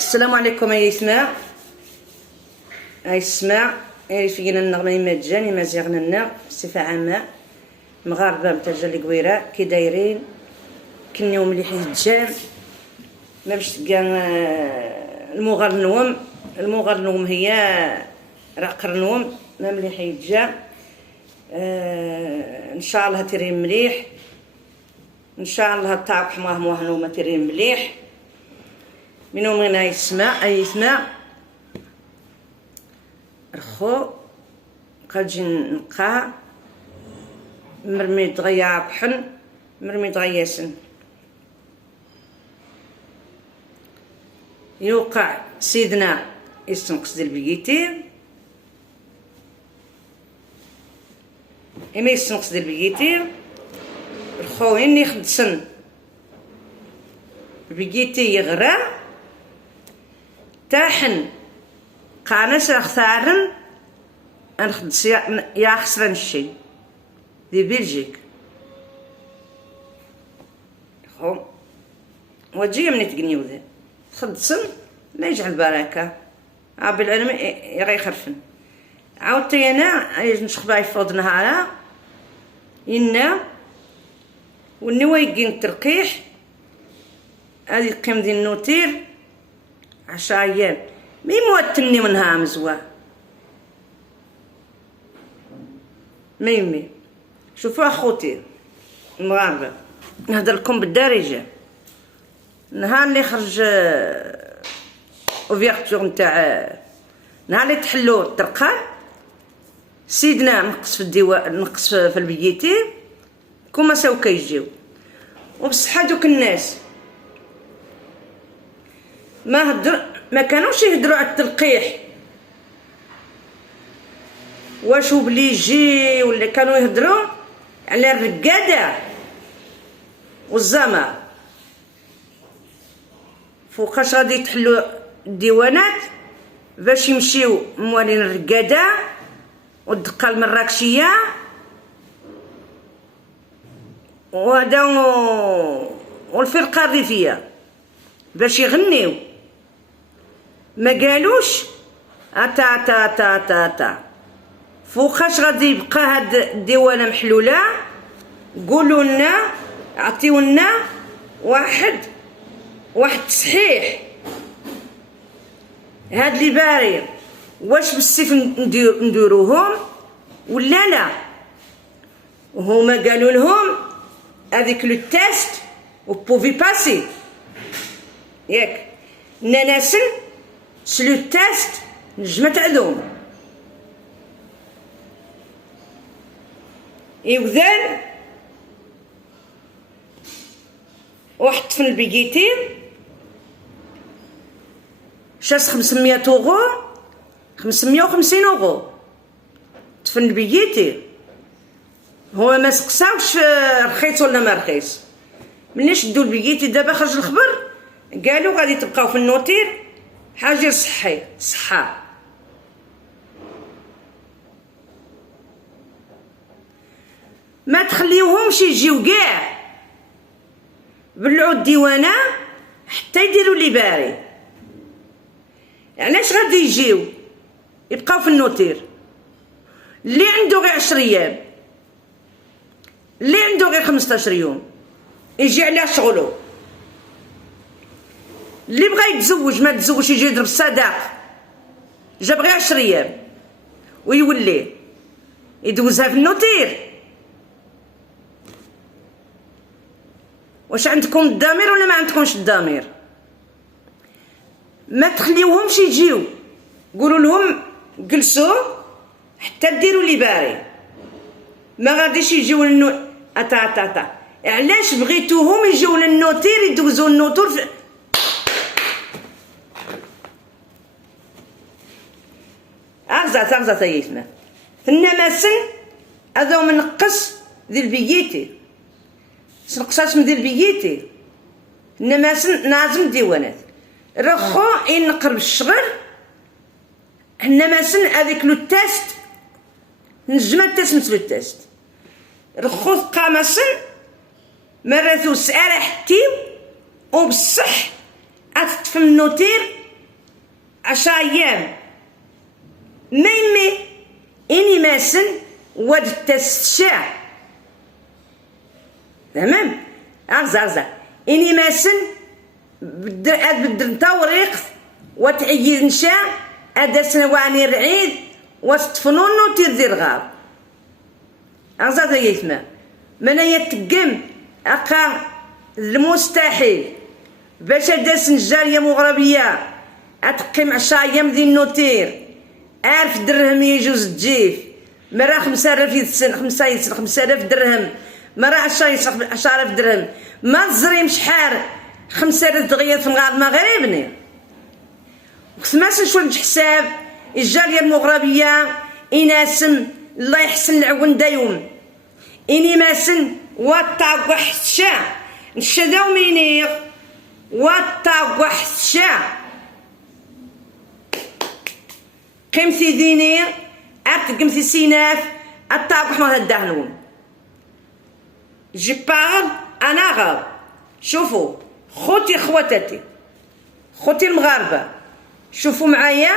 السلام عليكم اي سماع اي سماع اي فينا النغمه مجاني مزيغنا لنا بصفه عامه مغاربه متاجه لقويره كي دايرين كنيو مليح يتجان ما باش تلقى المغرنوم هي راقرنوم ما مليح يتجا ان شاء الله تيري مليح ان شاء الله تعرف موهنو ما تيري مليح منو من يسمع رخو قاجي نقا مرمي دغيا بحن مرمي دغيا سن يوقع سيدنا يستنقص ديال بيتي إما يستنقص ديال بيتي رخو إني خدسن بيتي يغرى تاحن قانس اختارن نخدس يا خسران الشي دي بلجيك خو وجيه من تقنيو ذا خدسن ما يجعل بركة عاب العلم يغي يخرفن عاودتي انا نشخبا يفوض نهارا إنا ونوا يقين الترقيح هذه القيم ديال النوتير 10 أيام مي موتني منها مزوا ميمي شوفوا اخوتي المغاربه نهضر لكم بالدارجه نهار اللي خرج اوفيرتور نتاع نهار اللي تحلو الطرقان سيدنا نقص في الديوان نقص في البيتي كوما ساو كيجيو وبصحه دوك الناس ما كانوش يهدروا على التلقيح واش هو بلي يجي ولا كانوا يهدروا على الرقاده والزمر فوقاش غادي يتحلوا الديوانات باش يمشيو موالين الرقاده والدقه المراكشيه وهذا والفرقه الريفيه باش يغنيو ما قالوش اتا فوقاش غادي يبقى هاد الديوانه محلوله قولوا لنا عطيونا واحد تصحيح هاد اللي باري واش بالسيف نديروهم ولا لا وهما قالوا لهم هذيك لو تيست وبوفي باسي ياك ناناسن سلو تيست نجمة عذوم يوذان واحد في البيجيتي شاس 500 أورو 550 أورو تفن البيجيتي هو ما سقساوش رخيص ولا ما رخيص ملي شدو البيجيتي دابا خرج الخبر قالوا غادي تبقاو في النوتير حاجه صحه ما تخليوهمش يجيو كاع بلعوا الديوانه حتى يديروا لي باري علاش غادي يجيو يبقاو في النوتير اللي عنده غير 10 ايام اللي عنده غير 15 يوم يجي على شغله اللي بغى يتزوج ما تزوج يجي يضرب الصداق جاب غير 10 ايام ويولي يدوزها في النوتير واش عندكم الضمير ولا ما عندكمش الضمير ما تخليوهمش يجيو قولوا لهم جلسوا حتى ديروا لي باري ما غاديش يجيو اتا علاش بغيتوهم يجيو للنوتير يدوزوا النوتور أغزات يسمع النماسن هذا من نقص ذي البيتي سنقصاش من ذي البيتي النماسن نازم ديوانات رخو إن نقرب الشغل النماسن هذيك لو تيست نجمة التيست مثل التيست رخو قامسن مراتو سعر حتيو وبصح أتفهم النوتير 10 أيام ميمي إني ماسن ود تستشاع تمام أغزى إني ماسن بدر توريق وتعيد نشاع هذا سنواني العيد وستفنونو تير غاب أغزى يتما من يتقم أقا المستحيل باش داس نجارية مغربية أتقيم 10 أيام ذي النوتير 1000 درهم يجوز تجيف مرة 5000 يتسن 5000 درهم مرة 10000 درهم ما تزريم شحال 5000 دغيا في الغار مغربني وكتماسن شو حساب الجالية المغربية إناسم الله يحسن العون دايوم إني ماسن وطاق حتشا نشداو مينيغ وطاق حتشا قيمتي ديني قيمتي سيناف الطاق حمر الدهنون جي بارل انا غاب شوفوا خوتي خواتاتي خوتي المغاربه شوفوا معايا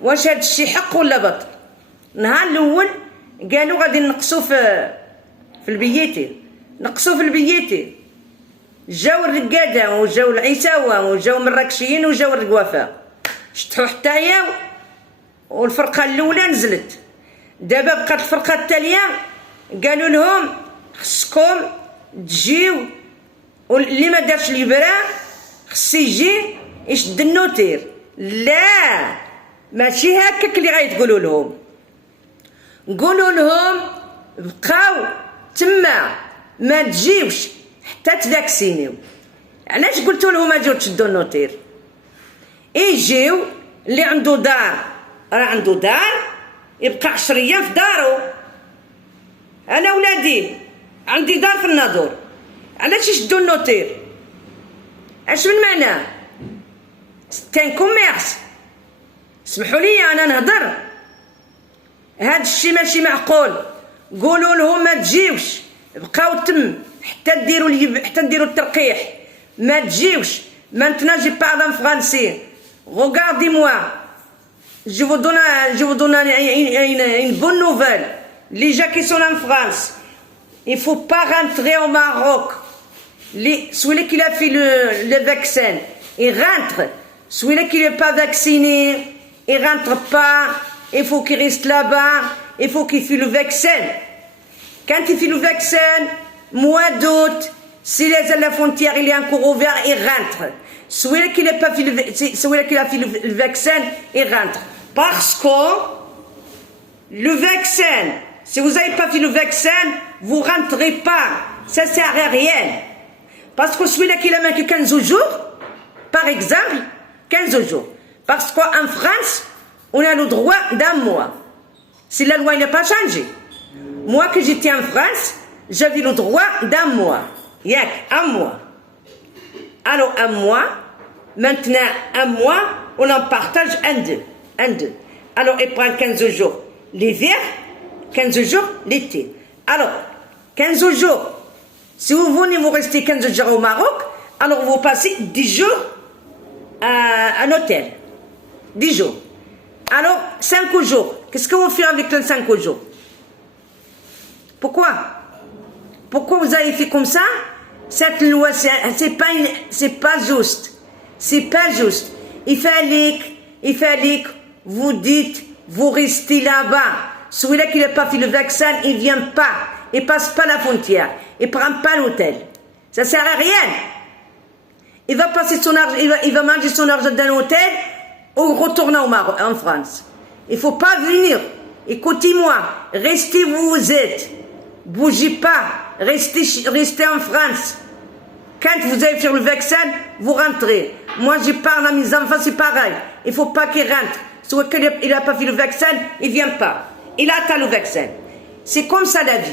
واش هاد الشي حق ولا باطل النهار الاول قالوا غادي نقصوا في البيتي نقصوا في البيتي جاو الرقاده وجاو العيساوه وجاو المراكشيين وجاو الرقوافه شطحوا حتايا والفرقه الاولى نزلت دابا بقات الفرقه التاليه قالوا لهم خصكم تجيو واللي ما دارش اليبرا خص يجي يشد النوتير لا ماشي هكاك اللي غايتقولوا لهم قولوا لهم بقاو تما ما تجيوش حتى تفاكسينيو علاش قلتوا لهم اجيو تشدوا النوتير يجيو اللي عنده دار راه عنده دار يبقى 10 ايام في دارو انا ولادي عندي دار في الناظور علاش يشدوا النوتير اش من معنى كان كوميرس سمحوا لي انا نهضر هاد الشيء ماشي معقول قولوا لهم ما تجيوش بقاو تم حتى ديروا التلقيح ما تجيوش maintenant je parle en français regardez-moi je vous donne une bonne nouvelle les gens qui sont en France il faut pas rentrer au Maroc celui qui a fait le vaccin il rentre celui qui n'est pas vacciné il rentre pas il faut qu'il reste là-bas il faut qu'il fasse le vaccin quand il fait le vaccin mois d'août si la frontière il est encore ouverte il rentre celui qui n'a pas fait le vaccin il rentre parce que le vaccin si vous n'avez pas fait le vaccin vous rentrez pas ça sert à rien parce que celui-là qui a manqué 15 jours par exemple 15 jours parce qu'en France on a le droit d'un mois si la loi n'a pas changé moi que j'étais en France j'avais le droit d'un mois yak un mois alors un mois maintenant un mois on en partage un deux alors il prend 15 jours l'hiver 15 jours l'été alors 15 jours si vous venez vous restez 15 jours au Maroc alors vous passez 10 jours à un hôtel 10 jours alors 5 jours qu'est-ce que vous faites avec les 5 jours pourquoi vous avez fait comme ça cette loi c'est pas juste c'est pas juste il fallait que vous dites vous restez là-bas celui-là qui n'a pas fait le vaccin il vient pas il passe pas la frontière il prend pas l'hôtel ça sert à rien il va passer son argent il va manger son argent dans l'hôtel ou retourner au Maroc en France il faut pas venir écoutez-moi restez où vous êtes bougez pas restez en France quand vous allez faire le vaccin vous rentrez moi je parle à mes enfants c'est pareil il faut pas qu'ils rentrent soit qu'il n'a pas fait le vaccin il vient pas il attend le vaccin c'est comme ça la vie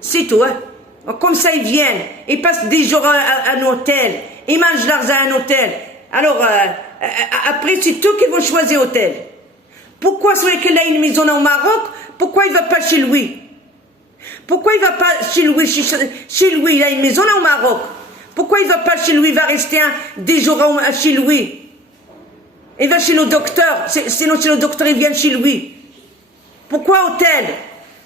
c'est tout hein? Comme ça ils viennent ils passent des jours à un hôtel ils mangent l'argent à un hôtel alors après c'est tout qui vont choisir hôtel pourquoi celui qui a une maison au Maroc pourquoi il va pas chez lui pourquoi il va pas chez lui il a une maison au Maroc pourquoi il va pas chez lui il va rester des jours chez lui Il va chez le docteur, sinon chez le docteur, il vient chez lui. Pourquoi hôtel?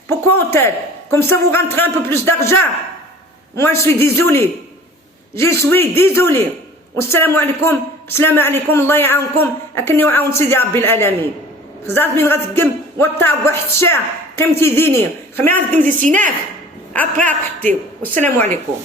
Pourquoi hôtel? Comme ça, vous rentrez un peu plus d'argent. Moi, je suis désolée. Je suis désolée. والسلام عليكم بسلامة عليكم الله يعاونكم أكني وعاون سيدي ربي العالمين خزات من غتقم وطاب واحد شاه قيمتي ديني خمي غتقمتي سيناك أبقى قحتيو والسلام عليكم